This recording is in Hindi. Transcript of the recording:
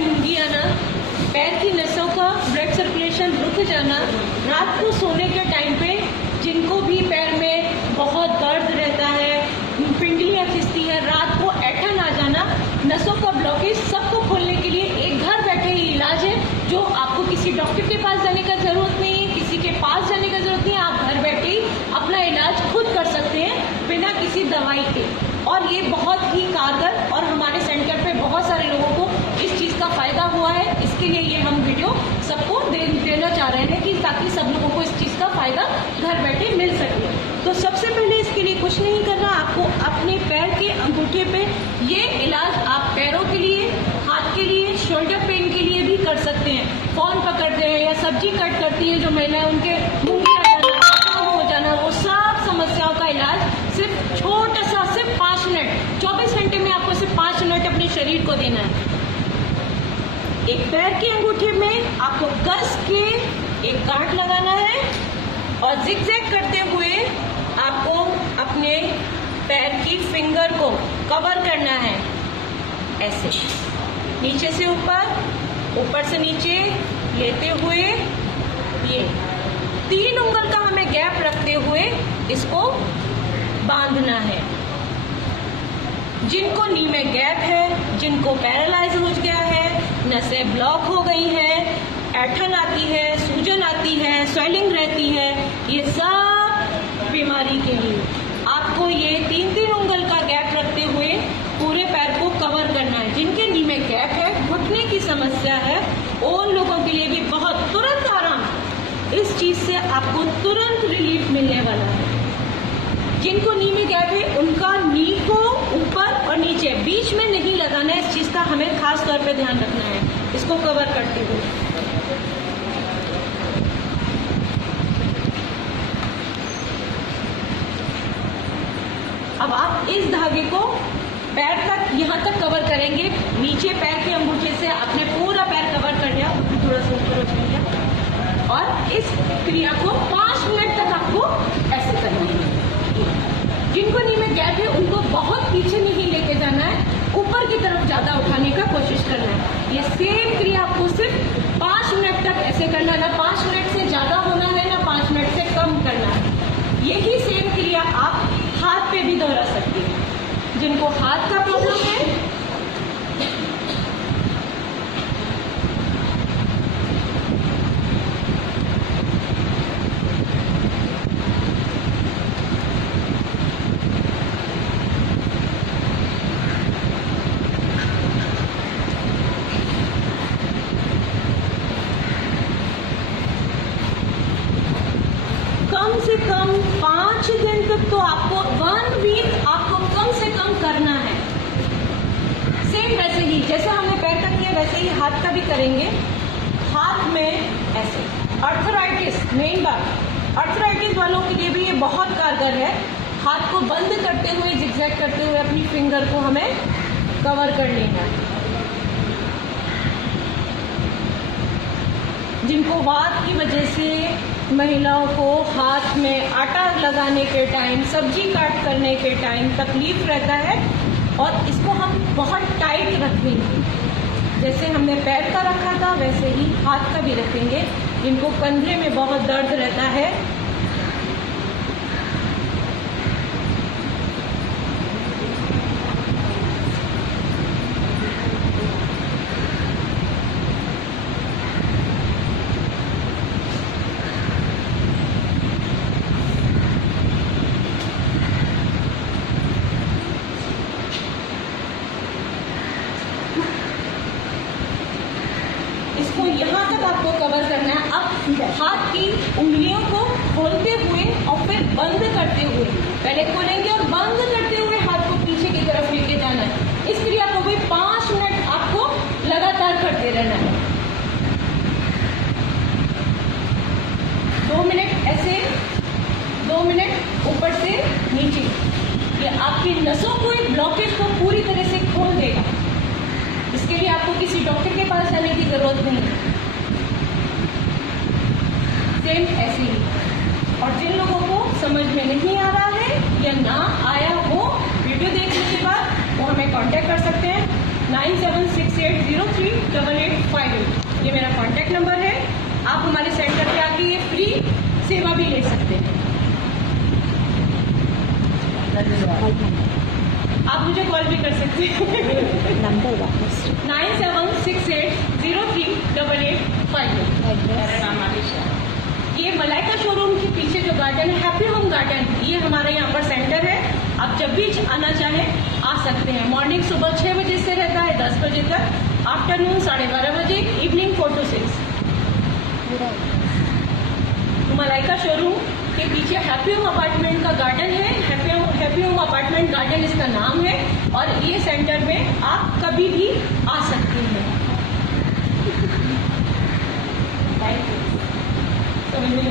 मूंगी आना, पैर की नसों का ब्लड सर्कुलेशन रुक जाना, रात को सोने के टाइम पे जिनको भी पैर में बहुत दर्द रहता है, पिंडलियाँ खिंचती है, रात को ऐठन आ जाना, नसों का ब्लॉकेज, सबको खोलने के लिए एक घर बैठे ही इलाज है, जो आपको किसी डॉक्टर के पास जाने का जरूरत नहीं है, किसी के पास जाने का जरूरत नहीं है। आप घर बैठे ही अपना इलाज खुद कर सकते हैं बिना किसी दवाई के। और ये बहुत ही कारगर, और हमारे सेंटर पे बहुत सारे लोगों को इस चीज़ का फायदा हुआ है। इसके लिए ये हम वीडियो सबको देना चाह रहे हैं कि ताकि सब लोगों को इस चीज़ का फायदा घर बैठे मिल सके। तो सबसे पहले इसके लिए कुछ नहीं करना, आपको अपने पैर के अंगूठे पे ये इलाज आप पैरों के लिए, हाथ के लिए, शोल्डर पेन के लिए भी कर सकते हैं। फोन पकड़ते हैं या सब्जी कट करती है जो महिलाएं, उनके मूंगी आ जाना, हो जाना, वो सब समस्याओं का इलाज सिर्फ छोटा सा, सिर्फ 5 मिनट, 24 घंटे में आपको सिर्फ 5 मिनट अपने शरीर को देना है। एक पैर के अंगूठे में आपको कस के एक गांठ लगाना है और जिगजैग करते हुए आपको अपने पैर की फिंगर को कवर करना है, ऐसे नीचे से ऊपर, ऊपर से नीचे लेते हुए, ये 3 उंगल का हमें गैप रखते हुए इसको बांधना है। जिनको नी में गैप है, जिनको पैरालाइज हो गया है, नसें ब्लॉक हो गई हैं, ऐठन आती है, सूजन आती है, स्वेलिंग रहती है, ये सब बीमारी के लिए आपको ये 3-3 उंगल का गैप रखते हुए पूरे पैर को कवर करना है। जिनके नी में गैप है, घुटने की समस्या है, उन लोगों के लिए भी बहुत तुरंत आराम, इस चीज से आपको तुरंत रिलीफ मिलने वाला है। जिनको नी में गैप है, उनका नी को ऊपर और नीचे, बीच में नहीं लगाना है। इस चीज का हमें खास तौर पे ध्यान रखना है, इसको कवर करते हुए। अब आप इस धागे को पैर तक, यहाँ तक कवर करेंगे। नीचे पैर के अंगूठे से आपने पूरा पैर कवर कर लिया, थोड़ा सा ऊपर हो गया, और इस क्रिया को 5 मिनट तक आपको ऐसे करना है। जिनको नी में गैप है, उनको बहुत पीछे नहीं लेके जाना है, ऊपर की तरफ ज्यादा उठाने का कोशिश करना है। ये सेम क्रिया आपको सिर्फ 5 मिनट तक ऐसे करना है, ना 5 मिनट से ज्यादा होना है, ना 5 मिनट से कम करना है। यही सेम क्रिया आप हाथ पे भी दोहरा सकते हैं। जिनको हाथ का प्रॉब्लम है, कम से कम 5 दिन तक तो आपको, 1 वीक आपको कम से कम करना है। सेम वैसे ही जैसे हमने पैर का किया, वैसे ही हाथ का भी करेंगे। हाथ में ऐसे, अर्थराइटिस, मेन बात, अर्थराइटिस वालों के लिए भी ये बहुत कारगर है। हाथ को बंद करते हुए, जिगजैग करते हुए अपनी फिंगर को हमें कवर कर लेना है। जिनको वात की वजह से महिलाओं को हाथ में आटा लगाने के टाइम, सब्जी काट करने के टाइम तकलीफ रहता है, और इसको हम बहुत टाइट रखेंगे। जैसे हमने पैर का रखा था, वैसे ही हाथ का भी रखेंगे। जिनको कंधे में बहुत दर्द रहता है, इसको यहाँ तक आपको कवर करना है। अब हाथ की उंगलियों को खोलते हुए और फिर बंद करते हुए, पहले खोलेंगे और बंद करते हुए हाथ को पीछे की तरफ लेके जाना है। इस क्रिया को भी 5 मिनट आपको लगातार करते रहना है। 2 मिनट ऐसे, 2 मिनट ऊपर से नीचे। ये आपकी नसों को, एक ब्लॉकेज को पूरी तरह से खोल देगा। इसके लिए आपको किसी डॉक्टर के पास जाने की जरूरत नहीं है। सेम ऐसे ही। और जिन लोगों को समझ में नहीं आ रहा है या ना आया हो, वीडियो देखने के बाद वो हमें कांटेक्ट कर सकते हैं 976803 038858 ये मेरा कॉन्टैक्ट नंबर है। आप हमारे सेंटर पे आके ये फ्री सेवा भी ले सकते हैं। आप मुझे कॉल भी कर सकते हैं। नंबर वापस 9766038858। ये मलाइका शोरूम के पीछे जो गार्डन है, हैप्पी होम गार्डन, ये हमारे यहाँ पर सेंटर है। आप जब भी आना चाहें आ सकते हैं। मॉर्निंग सुबह 6 बजे से रहता है 10 बजे तक, आफ्टरनून 12:30 बजे, इवनिंग 4 to 6। मलाइका शोरूम के पीछे हैप्पी होम अपार्टमेंट का गार्डन है। हैप्पी होम अपार्टमेंट गार्डन इसका नाम है और ये सेंटर में आप कभी भी आ सकते हैं। Thank you. समझ नहीं